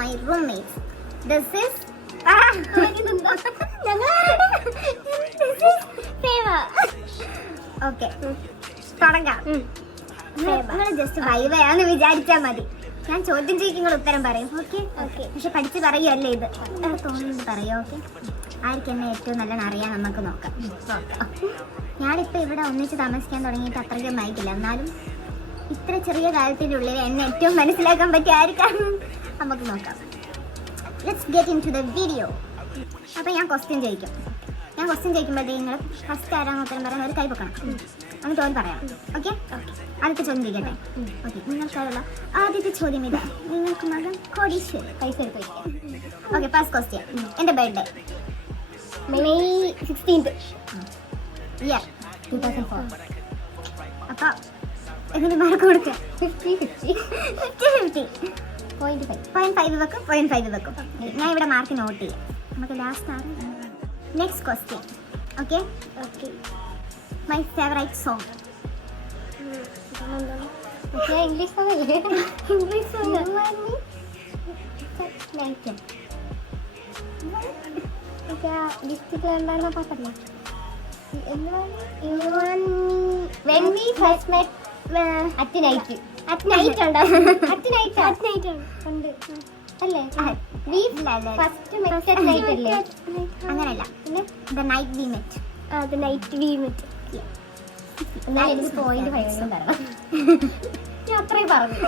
my roommates. This is okay തുടങ്ങാം. നിങ്ങൾ just വൈവയാന്ന് വിചാരിച്ചാൽ മതി. ഞാൻ ചോദ്യം ചോദിക്കും, നിങ്ങൾ ഉത്തരം പറയും. Okay okay. പക്ഷെ പഠിച്ച് പറയുമല്ലേ ഇത് തോന്നുന്നത് പറയും. ഓക്കെ, ആർക്കും എന്നെ ഏറ്റവും നല്ലോണം അറിയാൻ നമുക്ക് നോക്കാം. ഞാനിപ്പോൾ ഇവിടെ ഒന്നിച്ച് താമസിക്കാൻ തുടങ്ങിയിട്ട് അത്രയ്ക്കൊന്നും ആയിട്ടില്ല. എന്നാലും ഇത്ര ചെറിയ കാലത്തിൻ്റെ ഉള്ളിൽ എന്നെ ഏറ്റവും മനസ്സിലാക്കാൻ പറ്റിയ ആർക്കാണ് നമുക്ക് നോക്കാം. Let's get into the video. അപ്പോൾ ഞാൻ ക്വസ്റ്റ്യൻ ചോദിക്കും. ഞാൻ ക്വസ്റ്റ്യൻ ചോദിക്കുമ്പോഴത്തേക്ക് നിങ്ങൾ ഫസ്റ്റ് ആരാണെന്ന് ഉത്തരം പറയാൻ ഒരു കൈ പൊക്കണം. എന്നിട്ട് ചോദ്യം പറയാം. Okay okay. ആദ്യത്തെ ചോദ്യം ചോദിക്കട്ടെ. ഓക്കെ, നിങ്ങൾക്കുള്ള ആദ്യത്തെ ചോദ്യം ഇതാ. നിങ്ങൾക്ക് മകൻ കോടീശ്വരി പൈസ എടുത്ത് വയ്ക്കാം. Okay, first question. എൻ്റെ ബർത്ത്ഡേ May 16th ഇയർ 2004. അപ്പോൾ എന്നിട്ട് മാർക്ക് കൊടുക്കുക. 50-50 0.5 0.5 വെക്കും, 0.5 വെക്കും. ഞാൻ ഇവിടെ മാർക്ക് നോട്ട് ചെയ്യാം. നമുക്ക് ലാസ്റ്റ് ആണ്. Next question. Okay okay. My favourite song. English song അല്ലേ? English song. ഡിസ്ട്രിക്റ്റിൽ ഉണ്ടായിരുന്ന പാട്ടല്ലേ? When we first met at night ഉണ്ട് അല്ലേ? ഫസ്റ്റ് മെറ്റ് നൈറ്റ് അല്ലേ? അങ്ങനല്ല, ദ നൈറ്റ് വി മെറ്റ്. അത് നൈറ്റ് വി മെറ്റ്. എന്നാൽ എനിക്ക് 0.5 തരണം. ഞാൻ അത്രയും പറഞ്ഞു.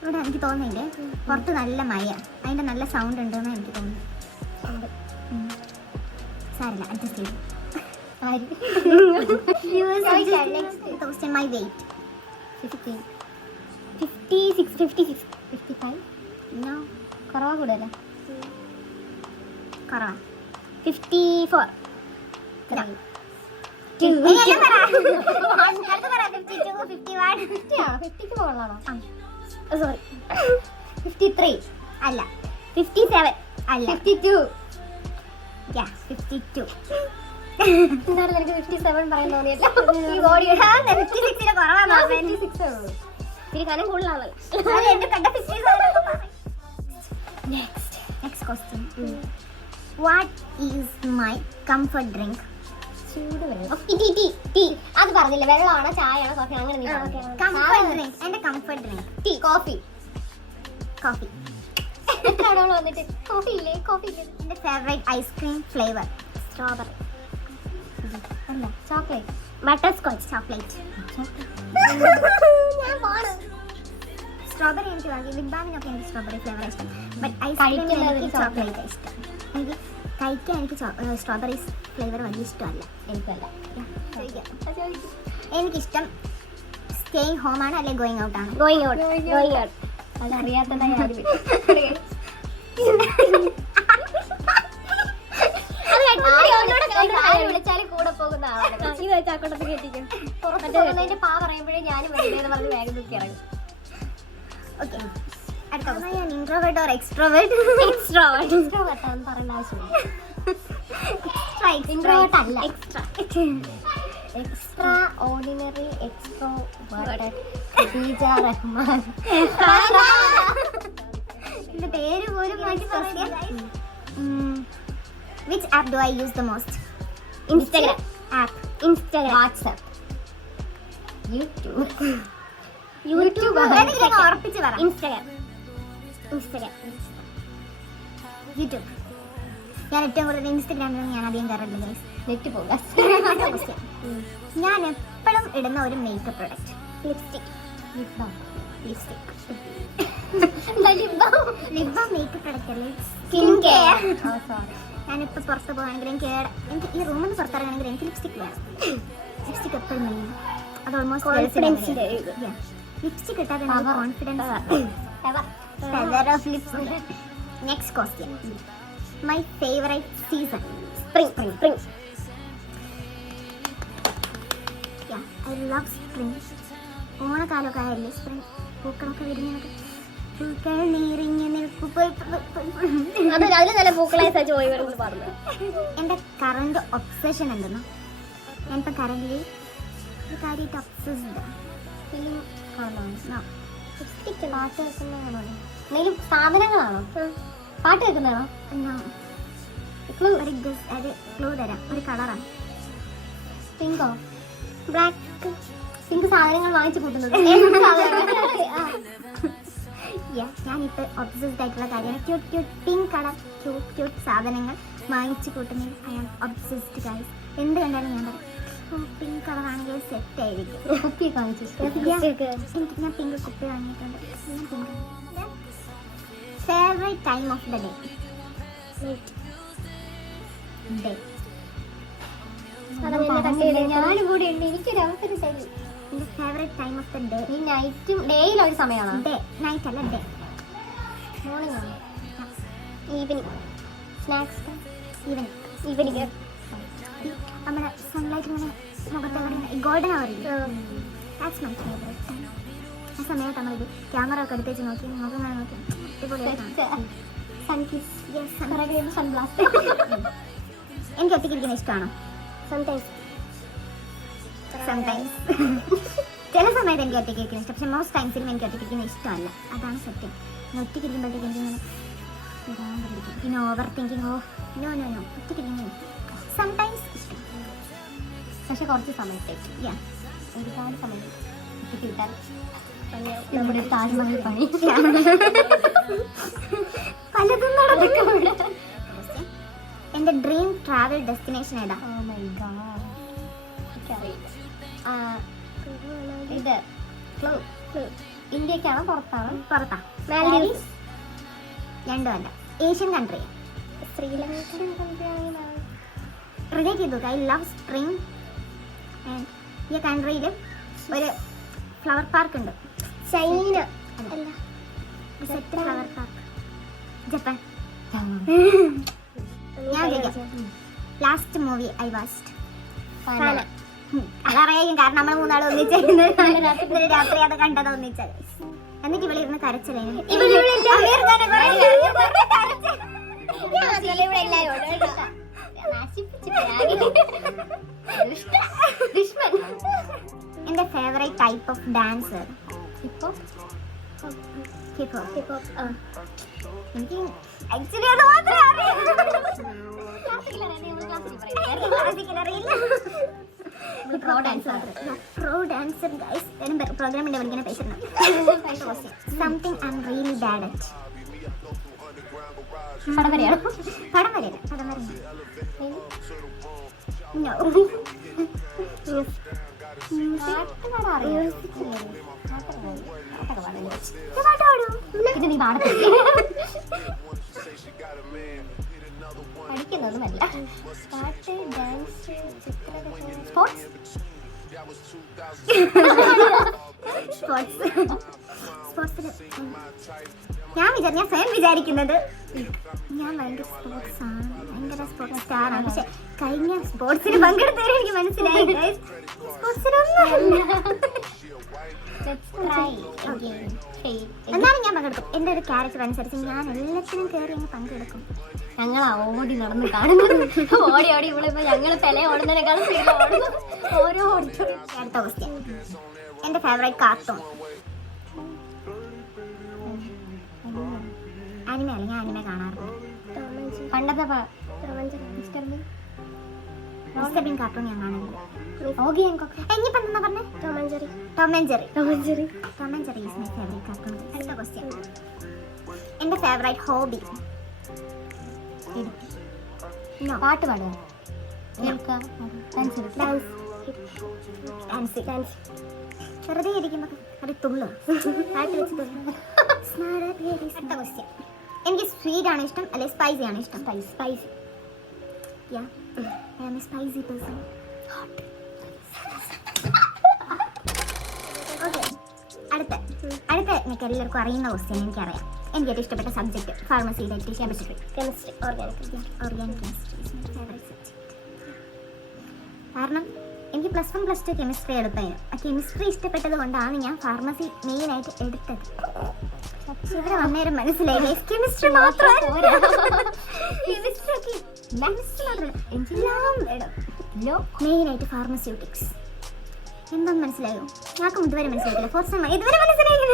ഇവിടെ എനിക്ക് തോന്നുന്നില്ലേ, പുറത്ത് നല്ല മഴ, അതിൻ്റെ നല്ല സൗണ്ട് ഉണ്ടെന്ന് എനിക്ക് തോന്നുന്നു. സാരില്ല, അഡ്ജസ്റ്റ് ചെയ്തു. My weight 56 55. no കുറവാ കൂടുതല? കുറവാ. 54. No. 50 മുകളിലാണോ? സോറി, 53 അല്ല, 57 അല്ല, 52. 52. എന്നാലും എനിക്ക് 57 പറയാൻ തോന്നിയല്ലോ. ഈ ബോഡിയുടെ 56 കുറവാണ്. 56 ഉള്ളൂ. ഇത്തിരി കനം കൂടുതലാണല്ലോ. Next question. What is my comfort drink? ചൂട് വെള്ളം. ടീ. അത് പറഞ്ഞില്ല. വെള്ളമാണോ ചായയാണോ കോഫി അങ്ങനെ Comfort drink. എൻ്റെ comfort drink. ടീ. കോഫി. എത്രയാണോ വന്നിട്ട്? കോഫി ഇല്ലേ? എൻ്റെ ഫേവറേറ്റ് ഐസ്ക്രീം ഫ്ലേവർ സ്ട്രോബെറി അല്ല ചോക്ലേറ്റ്. Butter scotch. ചോക്ലേറ്റ്. ഞാൻ പോണ്. സ്ട്രോബെറി എനിക്ക് വാങ്ങി. ബിഗ് ബാമിനൊക്കെ എനിക്ക് സ്ട്രോബെറി ഫ്ലേവർ ഇഷ്ടം. ബട്ട് കഴിക്കുന്നത് എനിക്ക് ചോക്ലേറ്റ് ഇഷ്ടം. എനിക്ക് കഴിക്കാൻ എനിക്ക് സ്ട്രോബെറി ഫ്ലേവർ വലിയ ഇഷ്ടമല്ല. എനിക്കല്ല. എനിക്കിഷ്ടം സ്റ്റേയിങ് ഹോം ആണ്, അല്ലെങ്കിൽ ഗോയിങ് ഔട്ട് ആണ്. Going out. അതറിയാത്തതായി ആരും വിളിച്ചാലും കൂടെ പോകുന്ന ആളാണ്. ചാക്കോട്ടത്തിൽ കെട്ടിക്കും. പുറത്തുന്നതിന്റെ പാ പറയുമ്പോഴേ ഞാനും വരുന്നതെന്ന് പറഞ്ഞ് വേഗം നോക്കി ഇറങ്ങും. ഓക്കെ, അടുത്ത ഞാൻ ഇൻട്രോവേർട്ട് ഓർ എക്സ്ട്രോവേർട്ട്? എക്സ്ട്രോവേർട്ട് ആണെന്ന് പറയേണ്ട ആവശ്യമില്ല. ഇൻട്രോവേർട്ട് അല്ല, extraordinary extrovert. Khadija Rahman. ഇതിന്റെ പേര് പോലും മാറ്റി പറയാം. Which app do I use the most? Instagram. Instagram. WhatsApp. YouTube. എനിക്ക് ഉറപ്പിച്ച് പറ. Instagram. യൂട്യൂബ്. ഞാൻ ഏറ്റവും കൂടുതൽ ഇൻസ്റ്റഗ്രാമിലാണ് ഞാൻ അധികം കയറുന്നത് ഗൈസ്. നെറ്റ് പോകാം. ഞാൻ എപ്പോഴും ഇടുന്ന ഒരു makeup product lipstick. Lip balm makeup product അല്ലേ, സ്കിൻ കെയർ. ഞാനിപ്പോൾ പുറത്ത് പോകുകയാണെങ്കിൽ എനിക്ക് ഈ റൂമിൽ നിന്ന് പുറത്തിറങ്ങണമെങ്കിൽ എനിക്ക് ലിപ്സ്റ്റിക് വേണം. ലിപ്സ്റ്റിക് എപ്പോഴും വേണം. അത് ഓൾമോസ്റ്റ് ലിപ്സ്റ്റിക് ഇട്ടാൽ confidence. Next question. My favourite season? Spring. I love spring. ഓണക്കാലമൊക്കെ ആയല്ലേ, സ്പ്രിംഗ് പൂക്കളൊക്കെ വിരിഞ്ഞൊക്കെ പൂക്കൾ നീറിഞ്ഞ് അതിൽ നല്ല പൂക്കളായ ജോയികൾ പറഞ്ഞു. എൻ്റെ കറണ്ട് ഒബ്സഷൻ എന്തെന്നോ, ഞാനിപ്പോൾ കറൻ്റ് ഒരു കാര്യമായിട്ട് ഒബ്സസ്ഡ്. ഫിലിം കാണാൻ പാട്ട് കേൾക്കുന്നതാണോ? എന്തെങ്കിലും സാധനങ്ങളാണോ? പാട്ട് കേൾക്കുന്നതാണോ? ഒരു ക്ലൂ തരാം. ഒരു കളറാണ്. പിങ്കോ? ബ്ലാക്ക്. പിങ്ക് സാധനങ്ങൾ വാങ്ങിച്ചു കൂട്ടുന്നത്. ഞാനിപ്പോൾ ഒബ്സസ്ഡ് ആയിട്ടുള്ള കാര്യമാണ്. ക്യൂട്ട് പിങ്ക് കളർ ക്യൂട്ട് സാധനങ്ങൾ വാങ്ങിച്ചു കൂട്ടുന്നത്. I am obsessed guys. എന്ത് കണ്ടാലും ഞാൻ പറയും പിങ്ക് കളർ ആണെങ്കിൽ സെറ്റ് ആയിരിക്കും. കുപ്പിയൊക്കെ വാങ്ങിച്ചു. ഞാൻ പിങ്ക് കുപ്പി വാങ്ങിയിട്ടുണ്ട്. Favourite time of the day. ഞാനും കൂടെ ഉണ്ട്. എനിക്കൊരു അവസരം തരും. എൻ്റെ favourite time of the day. ഈ നൈറ്റും ഡേയിൽ ഒരു സമയമാണോ? ഡേ. നൈറ്റ് അല്ല, ഡേ. മോർണിംഗ് ആണ്. ഈവനിങ്. സ്നാക്സ് ഈവനിങ് നമ്മുടെ സൺലൈറ്റ് ഇങ്ങനെ മുഖത്ത് golden hour. That's my favourite time. ആ സമയത്ത് നമ്മളിത് ക്യാമറ ഒക്കെ എടുത്ത് വെച്ച് നോക്കി മുഖം നോക്കി അടിപൊളിയായിട്ടാണ്. സൺഗ്ലാസ്. എനിക്ക് ഒറ്റയ്ക്കിരിക്കുന്ന ഇഷ്ടമാണോ? സംടൈംസ്. ചില സമയത്ത് എനിക്ക് ഒറ്റയ്ക്കിരിക്കുന്ന ഇഷ്ടം. പക്ഷെ മോസ്റ്റ് ടൈംസിലും എനിക്ക് ഒറ്റയ്ക്കിരിക്കുന്ന ഇഷ്ടമല്ല. അതാണ് സത്യം. ഞാൻ ഒറ്റയ്ക്കിരിക്കുമ്പോഴത്തേക്ക് എനിക്കിങ്ങനെ പിന്നെ ഓവർ തിങ്കിങ്. നോ ഒറ്റയ്ക്കിരിക്കുന്നു സംടൈംസ് ഇഷ്ടം. പക്ഷെ കുറച്ച് സമയത്തേക്ക് ഒരുപാട് സമയം കിട്ടാൻ നമ്മുടെ താജ്മഹൽ പണി പലതും നടക്കും. എൻ്റെ ഡ്രീം ട്രാവൽ ഡെസ്റ്റിനേഷൻ ഏതാ? Oh my God. ഇത് ഇന്ത്യക്കാണോ പുറത്താണോ? പുറത്താ. മാൽഡീവ്സ്. രണ്ടും അല്ല. Asian country. Sri Lankan country. Relate ചെയ്തു. I love spring. ആൻഡ് ഈ കൺട്രിയിൽ ഒരു ഫ്ലവർ പാർക്ക് ഉണ്ട്. ചൈന അല്ല, സെറ്റ് ഫ്ലവർ പാർക്ക്. ജപ്പാൻ. ഞാൻ ലാസ്റ്റ് മൂവി ഐ വാച്ച്ഡ് അതറിയാം. കാരണം നമ്മൾ മൂന്നാളും ഒന്നിച്ചിരുന്ന് രാത്രി അത് കണ്ടത് ഒന്നിച്ചത്. എന്നിട്ട് ഇവിടെ ഇരുന്ന് കരച്ചില്ല. എന്റെ favourite type of dance hip hip hop. എനിക്ക് ആക്ച്വലി അത് മാത്രമേ അറിയില്ല. Pro dancer guys. പ്രോഗ്രാമിന്റെ പഠിക്കുന്ന പൈസ. Something I am really bad at. പടം വരെയാണോ? പടം വരെ ഇത് നീ പാടത്തില്ല. പഠിക്കുന്നതുമല്ല. പാട്ട്, ഡാൻസ്, ചിത്രരചന, സ്പോർട്സ്. ഞാൻ സ്വയം വിചാരിക്കുന്നത് ഞാൻ ഭയങ്കര സ്പോർട്സ് ആണ്, ഭയങ്കര സ്പോർട്സ് സ്റ്റാർ ആണ്. പക്ഷെ കഴിഞ്ഞ സ്പോർട്സിന് പങ്കെടുത്തവരെ എനിക്ക് മനസ്സിലായി എന്നാലും ഞാൻ പങ്കെടുക്കും. എൻ്റെ ഒരു ക്യാരക്ടർ അനുസരിച്ച് ഞാൻ എല്ലാത്തിനും കയറി അങ്ങ് പങ്കെടുക്കും. ഞങ്ങൾ ഓടി നടന്ന് കാണുന്നത് ഓടി ഇവിടെ ഇപ്പൊ ഞങ്ങൾ പെല ഓടുന്നതിനേക്കാളും ഓരോ ഓടിച്ചു. അടുത്ത ക്വസ്റ്റ്യൻ. എൻ്റെ ഫേവറേറ്റ് കാർട്ടൂൺ. അനിമ അല്ല, ഞാൻ അനിമ കാണാറുണ്ട്. പണ്ടത്തെ മിസ്റ്റർ ബീൻ കാർട്ടൂൺ ഞാൻ കാണാറുണ്ട്. ഓഗി ആൻഡ് ഇനിയിപ്പോൾ എന്താ പറഞ്ഞേ? Tom and Jerry is my favourite cartoon. അടുത്ത ക്വസ്റ്റ്യൻ. എൻ്റെ ഫേവറേറ്റ് ഹോബി. പാട്ട് പാടുക, വെറുതെ ഇരിക്കുമ്പോൾ അത് തുള്ളു പാട്ട് വെച്ച്. അടുത്ത ക്വസ്റ്റ്യൻ. എനിക്ക് സ്വീറ്റ് ആണ് ഇഷ്ടം അല്ലെ സ്പൈസി ആണ് ഇഷ്ടം? Spicy. I am a spicy person. Okay. അടുത്ത എനിക്ക് എല്ലാവർക്കും അറിയുന്ന ക്വസ്റ്റ്യൻ എനിക്കറിയാം. എനിക്ക് ഏറ്റവും ഇഷ്ടപ്പെട്ട subject pharmacy, chemistry, organic chemistry favourite subject. കാരണം എനിക്ക് +1 +2 കെമിസ്ട്രി എടുത്തായിരുന്നു. ആ കെമിസ്ട്രി ഇഷ്ടപ്പെട്ടത് കൊണ്ടാണ് ഞാൻ ഫാർമസി മെയിനായിട്ട് എടുത്തത്. ഇവിടെ വന്നേരം മനസ്സിലായി കെമിസ്ട്രി മാത്രമല്ല, എല്ലാം വേണം. മെയിനായിട്ട് ഫാർമസ്യൂട്ടിക്സ്. എന്താന്ന് മനസ്സിലായോ? ഞാക്കും ഇതുവരെ മനസ്സിലായില്ല. ഫോർ സം ഇതുവരെ മനസ്സിലായില്ല.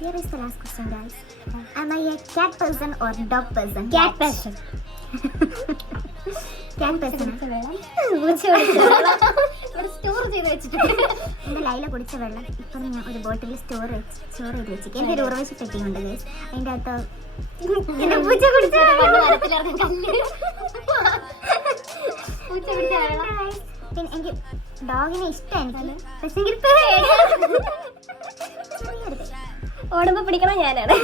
Here is the last question, guys. Am I a cat person or dog person? Cat person. Cat person. Store ചെയ്ത് വെച്ചിട്ടുണ്ട്. എൻ്റെ ലൈല കുടിച്ച വെള്ളം ഇപ്പം ഞാൻ ഒരു ബോട്ടിൽ സ്റ്റോർ ചെയ്ത് വെച്ചിട്ട് എൻ്റെ ഒരു ഉറവശ പെട്ടിയുണ്ട് ഗൈസ്. അതിൻ്റെ അകത്ത് എൻ്റെ പൂച്ച കുടിച്ച പിന്നെ എനിക്ക് ഡോഗിനെ ഇഷ്ടം എനിക്ക്. പക്ഷേ എനിക്ക് ഓടുമ്പോ പിടിക്കണം ഞാനാണ്.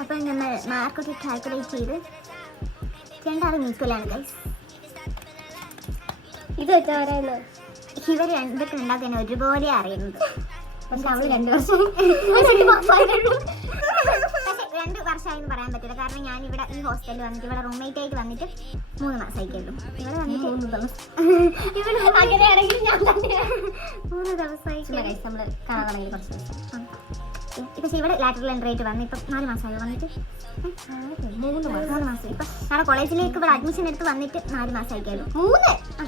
അപ്പം നമ്മൾ മാർക്കൊക്കെ കാൽക്കുലേറ്റ് ചെയ്ത് രണ്ടാളും ഈക്വലാണ് ഗൈസ്. ഇത് വെച്ചാരായിരുന്നു? ഇവർ രണ്ടൊക്കെ ഉണ്ടാക്കാൻ ഒരുപോലെ അറിയുന്നത്. പക്ഷെ അവള് 2 വർഷം പക്ഷെ 2 വർഷമായെന്ന് പറയാൻ പറ്റില്ല. കാരണം ഞാൻ ഇവിടെ ഈ ഹോസ്റ്റലിൽ വന്നിട്ട് ഇവിടെ റൂംമേറ്റ് ആയിട്ട് വന്നിട്ട് 3 മാസമായിക്കുള്ളൂ. ഇവിടെ വന്നിട്ട് 3 ദിവസം. അങ്ങനെയാണെങ്കിൽ ഞാൻ തന്നെയാണ് 3 ദിവസമായി. നമ്മള് കാണാണെങ്കിൽ കുറച്ച് ദിവസം. പക്ഷേ ഇവിടെ ലാറ്ററൽ എൻട്രി ആയിട്ട് വന്ന് ഇപ്പം 4 മാസമായി വന്നിട്ട് 3 മാസം. ഇപ്പം ഞങ്ങളുടെ കോളേജിലേക്ക് ഇവിടെ അഡ്മിഷൻ എടുത്ത് വന്നിട്ട് 4 മാസം അയക്കാലും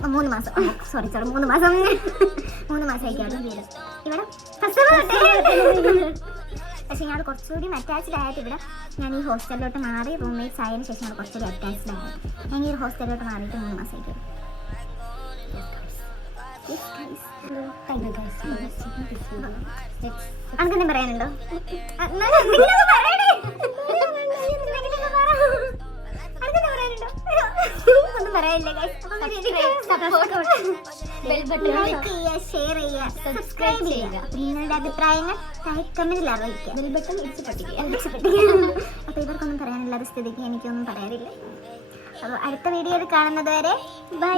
3 മാസം സോറി 3 മാസം 3 മാസം അയക്കാലും ഇവിടെ പക്ഷേ ഞങ്ങൾ കുറച്ചുകൂടി അറ്റാച്ച്ഡ് ആയിട്ട് ഇവിടെ ഞാൻ ഈ ഹോസ്റ്റലിലോട്ട് മാറി റൂംമേറ്റ്സ് ആയതിനു ശേഷം ഞങ്ങൾ കുറച്ചുകൂടി അറ്റാച്ച്ഡ് ആയത്. ഞാൻ ഈ ഒരു ഹോസ്റ്റലിലോട്ട് മാറിയിട്ട് 3 മാസം അയക്കാലും. അനക്കെന്തും പറയാനുണ്ടോ? ഒന്നും പറയാനില്ല ഷെയർ ചെയ്യുക, സബ്സ്ക്രൈബ് ചെയ്യുക, നിങ്ങളുടെ അഭിപ്രായങ്ങൾ കമന്റിൽ അറിയിക്കുക. അപ്പൊ ഇവർക്കൊന്നും പറയാനില്ലാത്ത സ്ഥിതിക്ക് എനിക്കൊന്നും പറയാനില്ല. അപ്പോൾ അടുത്ത വീഡിയോയിൽ കാണുന്നത് വരെ ബൈ.